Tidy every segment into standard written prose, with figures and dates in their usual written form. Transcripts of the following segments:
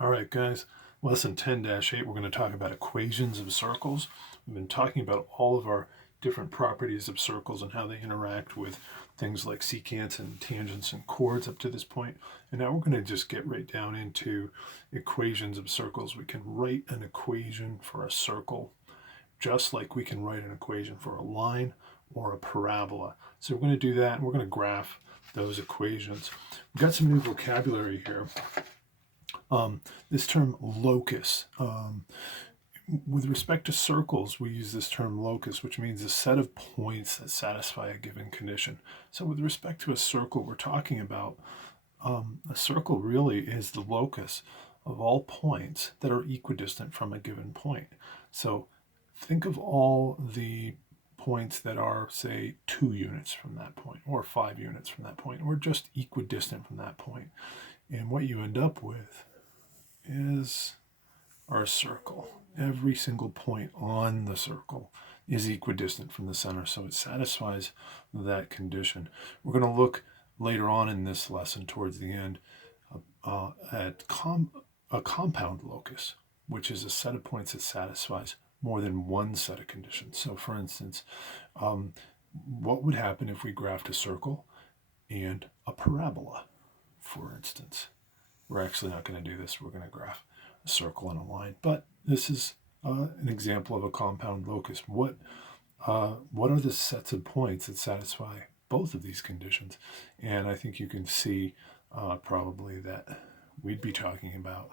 All right, guys, lesson 10-8, we're going to talk about equations of circles. We've been talking about all of our different properties of circles and how they interact with things like secants and tangents and chords up to this point. And now we're going to just get right down into equations of circles. We can write an equation for a circle just like we can write an equation for a line or a parabola. So we're going to do that, and we're going to graph those equations. We've got some new vocabulary here. This term locus. With respect to circles, we use this term locus, which means a set of points that satisfy a given condition. So with respect to a circle, we're talking about a circle really is the locus of all points that are equidistant from a given point. So think of all the points that are, say, 2 units from that point, or 5 units from that point, or just equidistant from that point. And what you end up with is our circle. Every single point on the circle is equidistant from the center, so it satisfies that condition. We're going to look later on in this lesson, towards the end, at a compound locus, which is a set of points that satisfies more than one set of conditions. So for instance, what would happen if we graphed a circle and a parabola, for instance? We're actually not going to do this. We're going to graph a circle and a line, but this is an example of a compound locus. What are the sets of points that satisfy both of these conditions? And I think you can see probably that we'd be talking about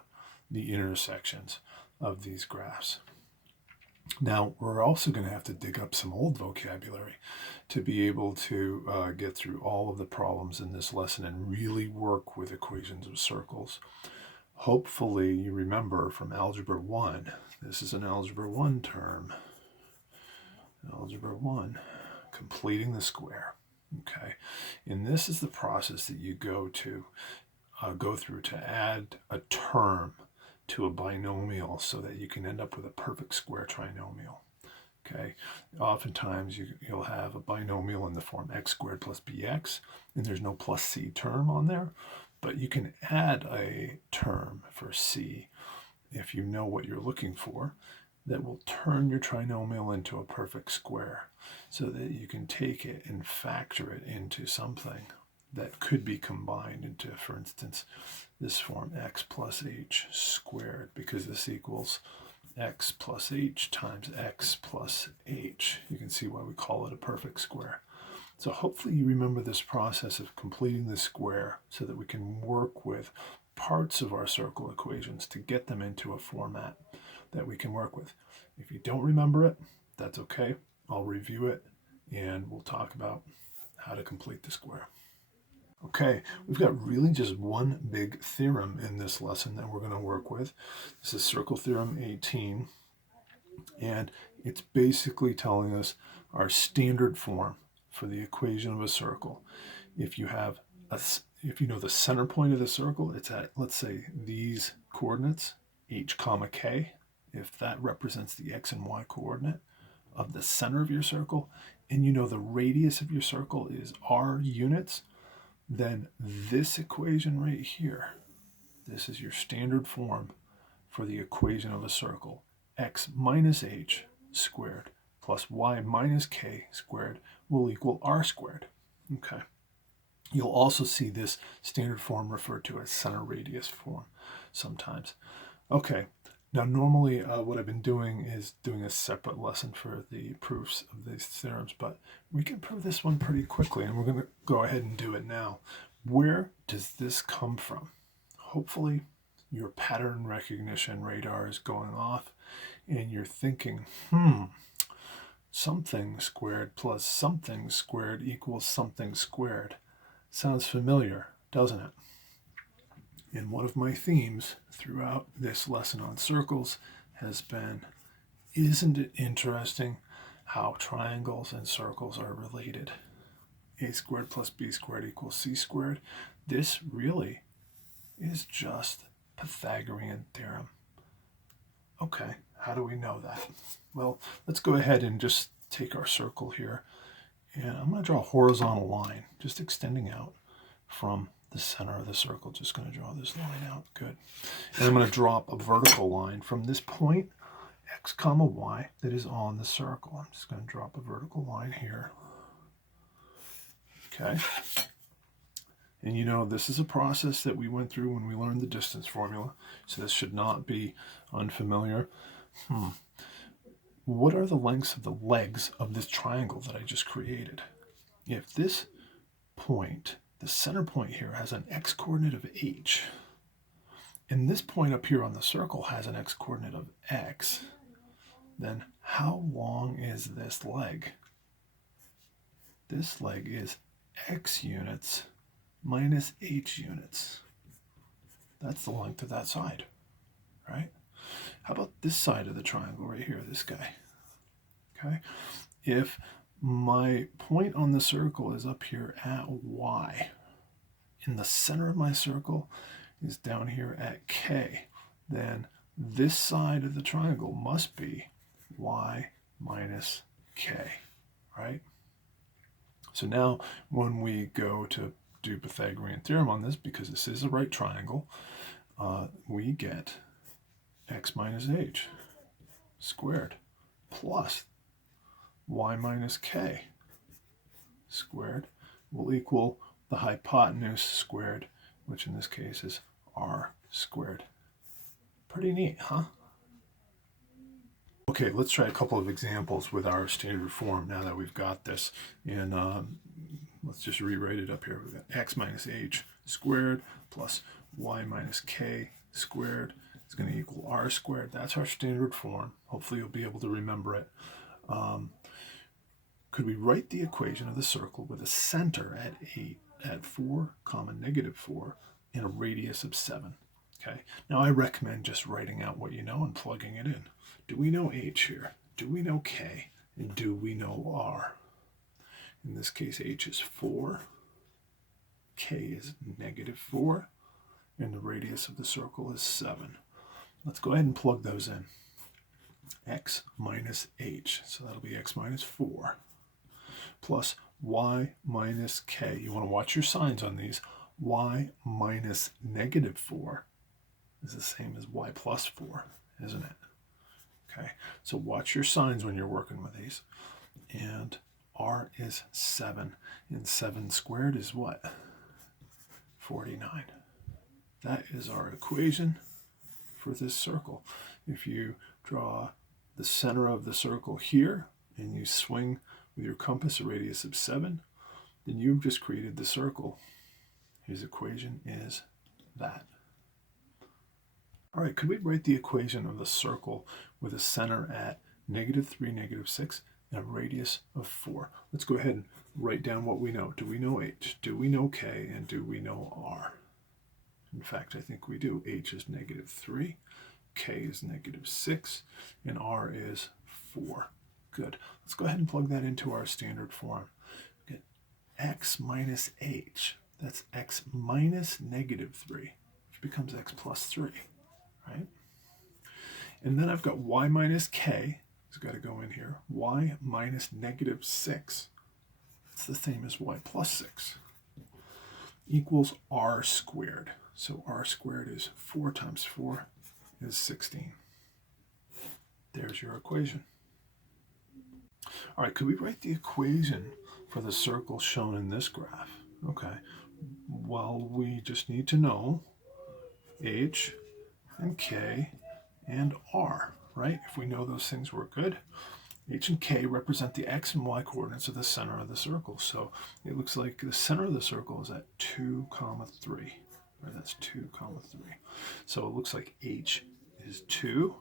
the intersections of these graphs. Now, we're also going to have to dig up some old vocabulary to be able to get through all of the problems in this lesson and really work with equations of circles. Hopefully, you remember from Algebra 1, this is an Algebra 1 term. Algebra 1, completing the square. Okay, and this is the process that you go through to add a term to a binomial so that you can end up with a perfect square trinomial. Okay, oftentimes you'll have a binomial in the form x squared plus bx, and there's no plus c term on there, but you can add a term for c if you know what you're looking for that will turn your trinomial into a perfect square, so that you can take it and factor it into something that could be combined into, for instance, this form x plus h squared, because this equals x plus h times x plus h. You can see why we call it a perfect square. So hopefully you remember this process of completing the square so that we can work with parts of our circle equations to get them into a format that we can work with. If you don't remember it, that's okay. I'll review it and we'll talk about how to complete the square. Okay, we've got really just one big theorem in this lesson that we're going to work with. This is Circle Theorem 18, and it's basically telling us our standard form for the equation of a circle. If you know the center point of the circle, it's at, let's say, these coordinates, h comma k. If that represents the x and y coordinate of the center of your circle, and you know the radius of your circle is r units, then this equation right here, this is your standard form for the equation of a circle. X minus h squared plus y minus k squared will equal r squared. Okay. You'll also see this standard form referred to as center radius form sometimes. Okay. Now, normally what I've been doing is doing a separate lesson for the proofs of these theorems, but we can prove this one pretty quickly, and we're going to go ahead and do it now. Where does this come from? Hopefully, your pattern recognition radar is going off, and you're thinking, something squared plus something squared equals something squared. Sounds familiar, doesn't it? And one of my themes throughout this lesson on circles has been, isn't it interesting how triangles and circles are related? A squared plus b squared equals c squared. This really is just Pythagorean theorem. Okay, how do we know that? Well, let's go ahead and just take our circle here, and I'm going to draw a horizontal line, just extending out from the the center of the circle. Just going to draw this line out. Good. And I'm going to drop a vertical line from this point, x comma y, that is on the circle. I'm just going to drop a vertical line here. Okay. And you know, this is a process that we went through when we learned the distance formula, so this should not be unfamiliar. What are the lengths of the legs of this triangle that I just created? If this point, the center point here, has an x-coordinate of h, and this point up here on the circle has an x-coordinate of x, then how long is this leg? This leg is x units minus h units. That's the length of that side, right? How about this side of the triangle right here, this guy? Okay, if my point on the circle is up here at y, and the center of my circle is down here at k, then this side of the triangle must be y minus k, right? So now when we go to do Pythagorean theorem on this, because this is a right triangle, we get x minus h squared plus y minus k squared will equal the hypotenuse squared, which in this case is r squared. Pretty neat, huh? Okay, let's try a couple of examples with our standard form now that we've got this. And let's just rewrite it up here. We've got x minus h squared plus y minus k squared is going to equal r squared. That's our standard form. Hopefully you'll be able to remember it. Could we write the equation of the circle with a center at 8, at 4, comma, negative 4, and a radius of 7? Okay, now I recommend just writing out what you know and plugging it in. Do we know h here? Do we know k? And do we know r? In this case, h is 4, k is negative 4, and the radius of the circle is 7. Let's go ahead and plug those in. X minus h, so that'll be x minus 4, plus y minus k. You want to watch your signs on these. Y minus negative 4 is the same as y plus 4, isn't it? Okay, so watch your signs when you're working with these. And r is 7, and 7 squared is what? 49. That is our equation for this circle. If you draw the center of the circle here, and you swing with your compass a radius of 7, then you've just created the circle. His equation is that. All right, could we write the equation of the circle with a center at negative 3, negative 6, and a radius of 4? Let's go ahead and write down what we know. Do we know h? Do we know k? And do we know r? In fact, I think we do. H is negative 3, k is negative 6, and r is 4. Good. Let's go ahead and plug that into our standard form. Get x minus h. That's x minus negative 3, which becomes x plus 3, right? And then I've got y minus k. It's got to go in here. Y minus negative 6. It's the same as y plus 6. Equals r squared. So r squared is 4 times 4 is 16. There's your equation. All right, could we write the equation for the circle shown in this graph? Okay, well, we just need to know h and k and r, right? If we know those things, we're good. H and k represent the x and y coordinates of the center of the circle. So it looks like the center of the circle is at 2, 3. Right, that's 2, 3. So it looks like h is 2,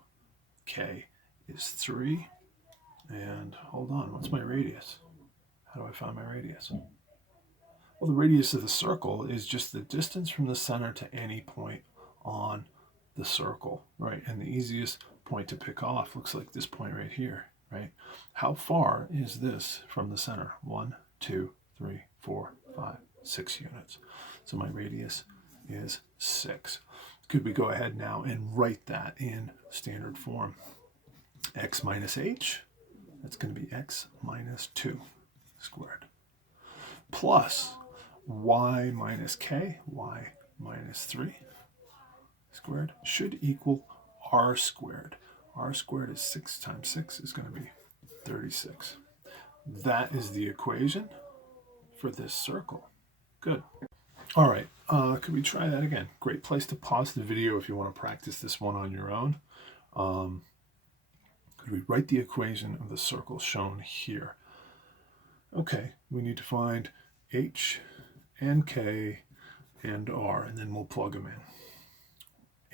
k is 3, and hold on, what's my radius? How do I find my radius? Well, the radius of the circle is just the distance from the center to any point on the circle, right? And the easiest point to pick off looks like this point right here, right? How far is this from the center? 1, 2, 3, 4, 5, 6 units. So my radius is 6. Could we go ahead now and write that in standard form? X minus h, that's going to be x minus 2 squared, plus y minus k, y minus 3 squared, should equal r squared. R squared is 6 times 6 is going to be 36. That is the equation for this circle. Good. All right, could we try that again? Great place to pause the video if you want to practice this one on your own. Could we write the equation of the circle shown here? Okay, we need to find h and k and r, and then we'll plug them in.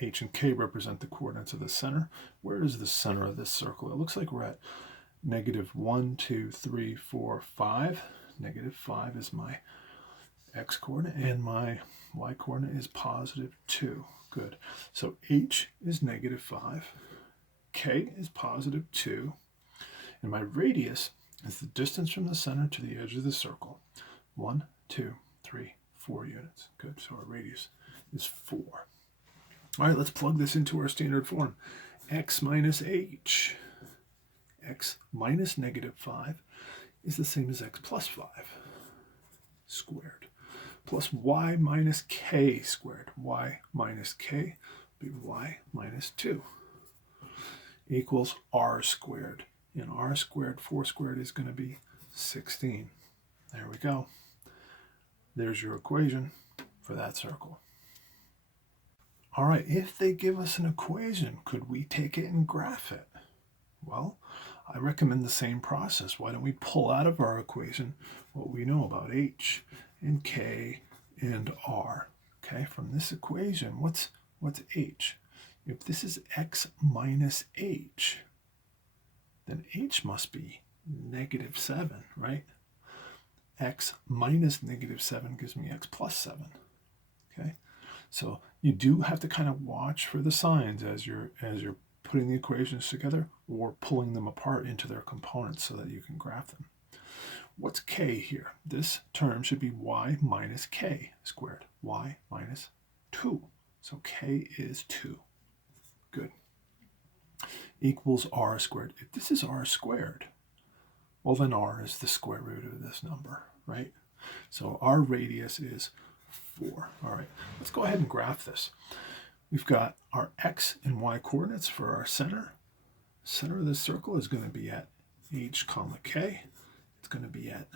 H and k represent the coordinates of the center. Where is the center of this circle? It looks like we're at -1, 2, 3, 4, 5. -5 is my x coordinate, and my y coordinate is +2. Good. So h is -5, k is +2, and my radius is the distance from the center to the edge of the circle. 1, 2, 3, 4 units. Good. So our radius is 4. All right, let's plug this into our standard form. X minus h. X minus -5 is the same as x plus 5 squared, plus y minus k squared. Y minus k will be y minus 2 equals r squared. And r squared, 4 squared is going to be 16. There we go. There's your equation for that circle. All right, if they give us an equation, could we take it and graph it? Well, I recommend the same process. Why don't we pull out of our equation what we know about h and k and r? Okay, from this equation, what's h? If this is x minus h, then h must be -7, right? X minus -7 gives me x plus 7. Okay, so you do have to kind of watch for the signs as you're putting the equations together or pulling them apart into their components so that you can graph them. What's k here? This term should be y minus k squared, y minus 2. So k is 2. Good. Equals r squared. If this is r squared, well then r is the square root of this number, right? So our radius is 4. All right, let's go ahead and graph this. We've got our x and y coordinates for our center. Center of this circle is going to be at h comma k. It's going to be at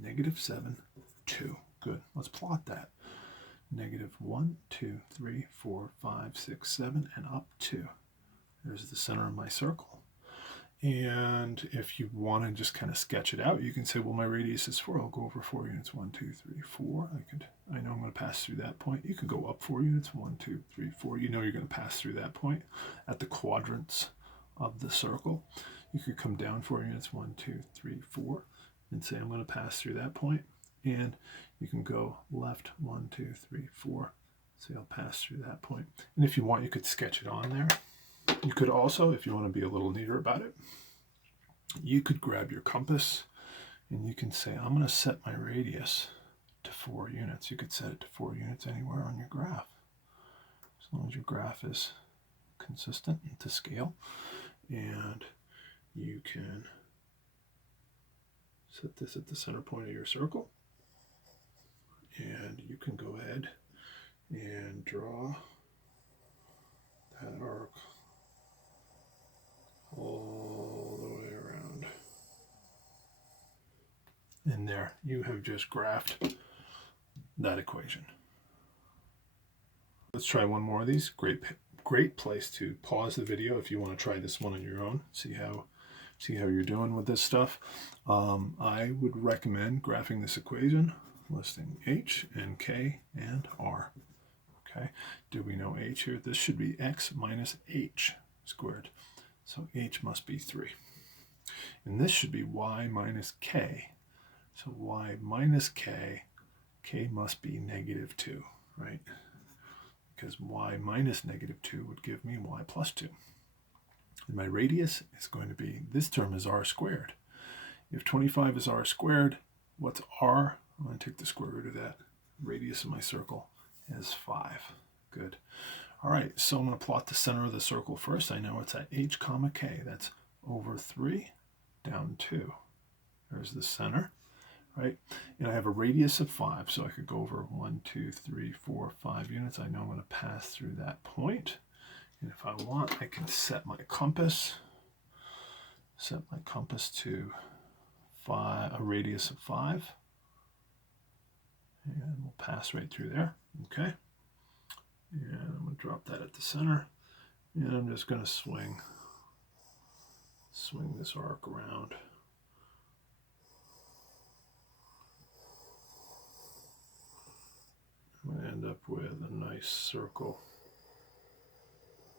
-7, 2. Good. Let's plot that. -1, 2, 3, 4, 5, 6, 7, and up 2. There's the center of my circle. And if you want to just kind of sketch it out, you can say, well, my radius is 4. I'll go over 4 units. 1, 2, 3, 4. I know I'm going to pass through that point. You could go up 4 units. 1, 2, 3, 4. You know you're going to pass through that point at the quadrants of the circle. You could come down 4 units. 1, 2, 3, 4. And say I'm going to pass through that point. And you can go left 1, 2, 3, 4. Say I'll pass through that point. And if you want, you could sketch it on there. You could also, if you want to be a little neater about it, you could grab your compass and you can say, I'm going to set my radius to 4 units. You could set it to 4 units anywhere on your graph, as long as your graph is consistent and to scale. And you can set this at the center point of your circle. And you can go ahead and draw that arc all the way around. And there, you have just graphed that equation. Let's try one more of these. Great place to pause the video if you want to try this one on your own. See how you're doing with this stuff. I would recommend graphing this equation, listing h and k and r. Okay, do we know h here? This should be x minus h squared. So h must be 3. And this should be y minus k. So y minus k, k must be -2, right? Because y minus -2 would give me y plus 2. And my radius is going to be, this term is r squared. If 25 is r squared, what's r? I'm going to take the square root of that. Radius of my circle is 5. Good. All right, so I'm going to plot the center of the circle first. I know it's at h comma k. That's over 3 down 2. There's the center. right? And I have a radius of 5, so I could go over 1, 2, 3, 4, 5 units. I know I'm going to pass through that point. And if I want, I can set my compass to a radius of 5. And we'll pass right through there, okay? And I'm going to drop that at the center. And I'm just going to swing this arc around. I'm going to end up with a nice circle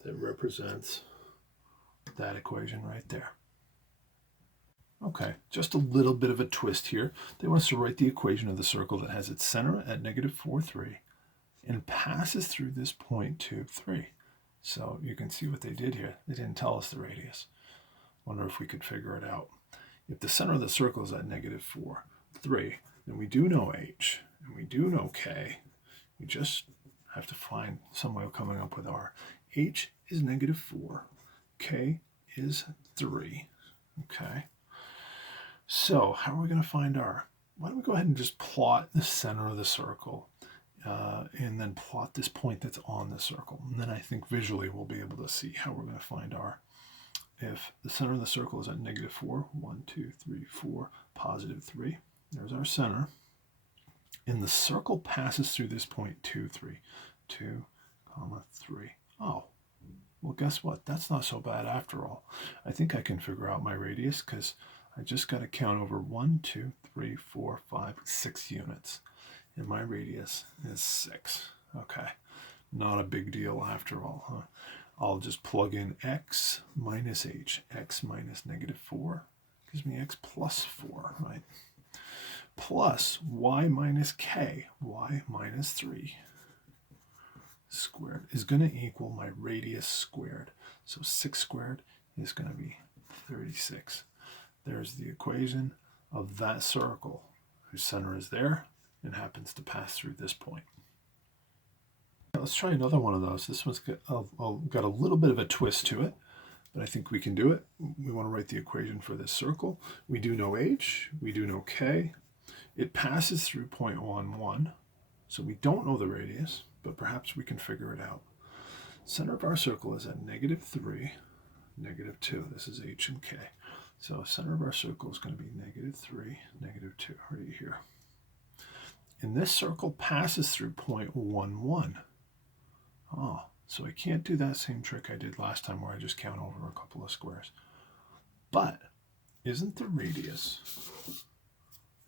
that represents that equation right there. Okay, just a little bit of a twist here. They want us to write the equation of the circle that has its center at -4, 3 and passes through this point 2, 3. So you can see what they did here. They didn't tell us the radius. Wonder if we could figure it out. If the center of the circle is at -4, 3, then we do know h and we do know k. We just have to find some way of coming up with r. H is -4, k is 3. Okay. So how are we going to find r? Why don't we go ahead and just plot the center of the circle and then plot this point that's on the circle. And then I think visually we'll be able to see how we're going to find r. If the center of the circle is at -4, 1, 2, 3, 4, +3, there's our center. And the circle passes through this point 2, 3, 2, 3. Oh, well, guess what? That's not so bad after all. I think I can figure out my radius because I just got to count over 1, 2, 3, 4, 5, 6 units. And my radius is 6. Okay, not a big deal after all, huh? I'll just plug in x minus h. X minus -4 gives me x plus 4, right? Plus y minus k, y minus 3 squared is going to equal my radius squared. So 6 squared is going to be 36. There's the equation of that circle whose center is there and happens to pass through this point. Let's try another one of those. This one's got a little bit of a twist to it, but I think we can do it. We want to write the equation for this circle. We do know h, we do know k. It passes through point 1, 1, so we don't know the radius, but perhaps we can figure it out. Center of our circle is at -3, -2. This is h and k. So center of our circle is going to be -3, -2, right here. And this circle passes through point 1, 1. Oh, so I can't do that same trick I did last time where I just count over a couple of squares. But isn't the radius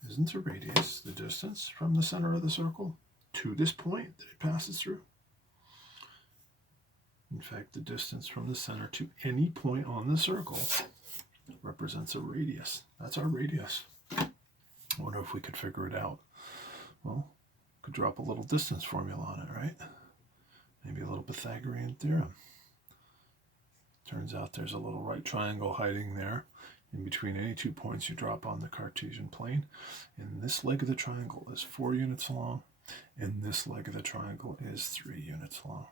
the distance from the center of the circle to this point that it passes through? In fact, the distance from the center to any point on the circle represents a radius. That's our radius. I wonder if we could figure it out. Well, could drop a little distance formula on it, right? Maybe a little Pythagorean theorem. Turns out there's a little right triangle hiding there in between any 2 points you drop on the Cartesian plane. And this leg of the triangle is 4 units long, and this leg of the triangle is 3 units long.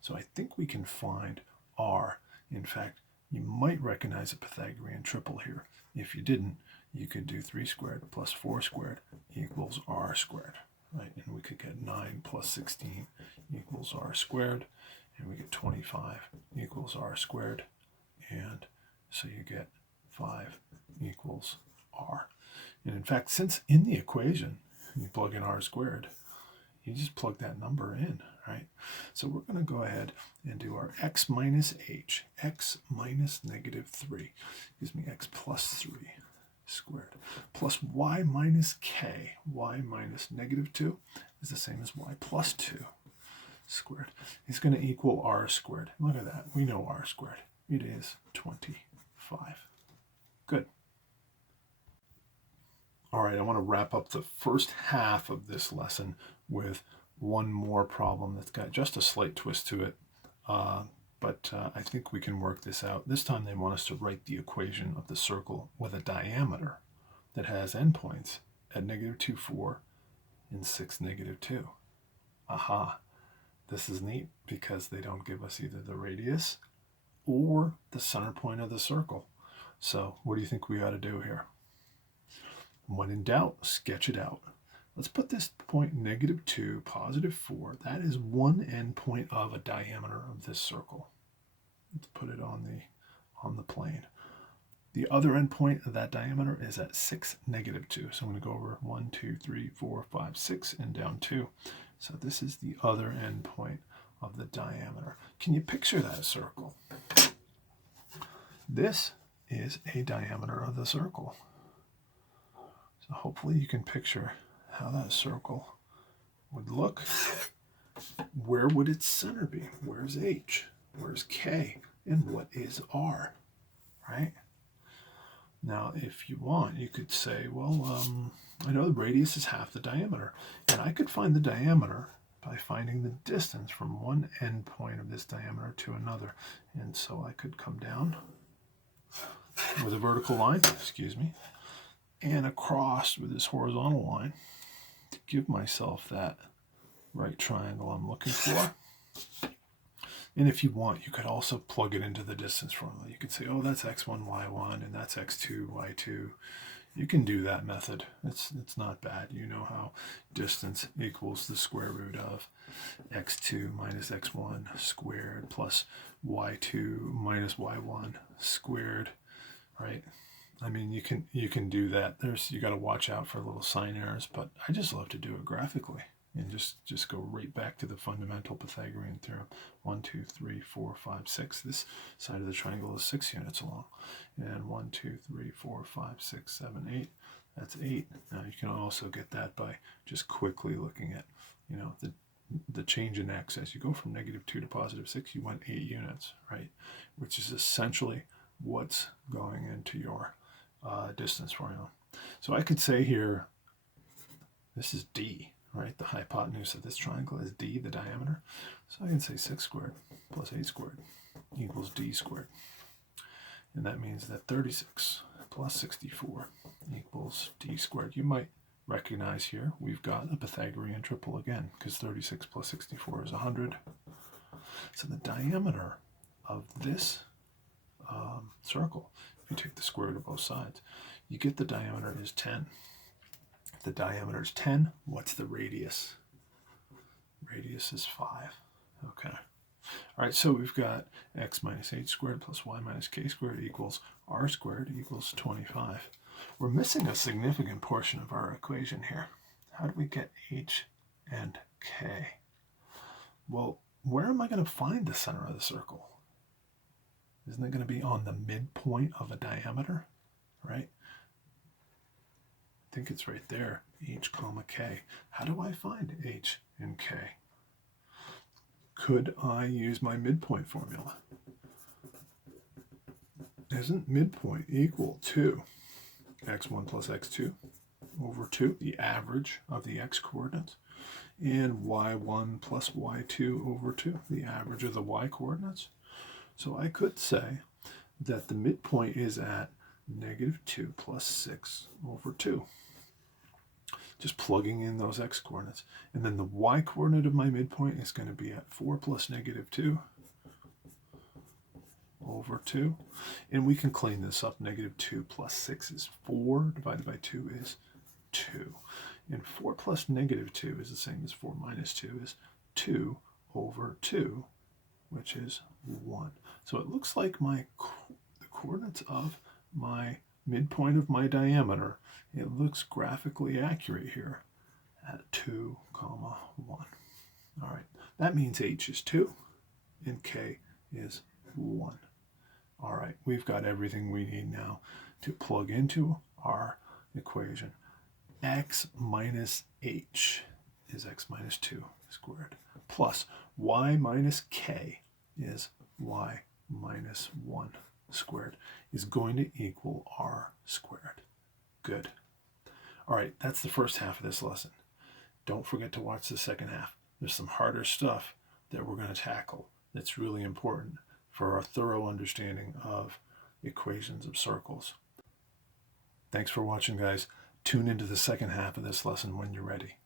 So I think we can find r. In fact, you might recognize a Pythagorean triple here. If you didn't, you could do 3 squared plus 4 squared equals r squared, right? And we could get 9 plus 16 equals r squared, and we get 25 equals r squared, and so you get 5 equals r. And in fact, since in the equation you plug in r squared, you just plug that number in, right? So we're going to go ahead and do our x minus h. X minus -3 gives me x plus 3 squared, plus y minus k. Y minus -2 is the same as y plus 2 squared. It's going to equal r squared. Look at that. We know r squared. It is 25. Good. All right, I want to wrap up the first half of this lesson with one more problem that's got just a slight twist to it, but I think we can work this out. This time they want us to write the equation of the circle with a diameter that has endpoints at -2, 4, and 6, -2. Aha! This is neat because they don't give us either the radius or the center point of the circle. So what do you think we ought to do here? When in doubt, sketch it out. Let's put this point -2, +4. That is one endpoint of a diameter of this circle. Let's put it on the plane. The other endpoint of that diameter is at 6, -2. So I'm going to go over 1, 2, 3, 4, 5, 6, and down 2. So this is the other endpoint of the diameter. Can you picture that circle? This is a diameter of the circle. So hopefully you can picture how that circle would look. Where would its center be? Where's H? Where's K? And what is R? Right? Now, if you want, you could say, well, I know the radius is half the diameter, and I could find the diameter by finding the distance from one endpoint of this diameter to another. And so I could come down with a vertical line, and across with this horizontal line to give myself that right triangle I'm looking for. And if you want, you could also plug it into the distance formula. You could say, oh, that's x1, y1, and that's x2, y2. You can do that method. It's not bad. You know how distance equals the square root of x2 minus x1 squared plus y2 minus y1 squared, right? I mean, you can do that. You got to watch out for little sign errors, but I just love to do it graphically. And just go right back to the fundamental Pythagorean theorem. 1, 2, 3, 4, 5, 6. This side of the triangle is 6 units long. And 1, 2, 3, 4, 5, 6, 7, 8. That's 8. Now you can also get that by just quickly looking at, the change in x. As you go from -2 to +6, you went 8 units, right? Which is essentially what's going into your distance formula. So I could say here, this is d. Right, the hypotenuse of this triangle is d, the diameter. So I can say 6 squared plus 8 squared equals d squared. And that means that 36 plus 64 equals d squared. You might recognize here we've got a Pythagorean triple again, because 36 plus 64 is 100. So the diameter of this circle, if you take the square root of both sides, you get the diameter is 10. The diameter is 10. What's the radius? Radius is 5. Okay. All right, so we've got x minus h squared plus y minus k squared equals r squared equals 25. We're missing a significant portion of our equation here. How do we get h and k? Well, where am I going to find the center of the circle? Isn't it going to be on the midpoint of a diameter, right? I think it's right there, h comma k. How do I find h and k? Could I use my midpoint formula? Isn't midpoint equal to x1 plus x2 over 2, the average of the x coordinates, and y1 plus y2 over 2, the average of the y coordinates? So I could say that the midpoint is at -2 plus 6 over 2. Just plugging in those x coordinates. And then the y coordinate of my midpoint is going to be at 4 plus -2 over 2. And we can clean this up. -2 plus 6 is 4, divided by 2 is 2. And 4 plus -2 is the same as 4 minus 2 is 2 over 2, which is 1. So it looks like the coordinates of my midpoint of my diameter, it looks graphically accurate here at 2, 1. All right, that means h is 2 and k is 1. All right, we've got everything we need now to plug into our equation. X minus h is x minus 2 squared, plus y minus k is y minus 1 squared, is going to equal r squared. Good. All right, that's the first half of this lesson. Don't forget to watch the second half. There's some harder stuff that we're going to tackle that's really important for our thorough understanding of equations of circles. Thanks for watching, guys. Tune into the second half of this lesson when you're ready.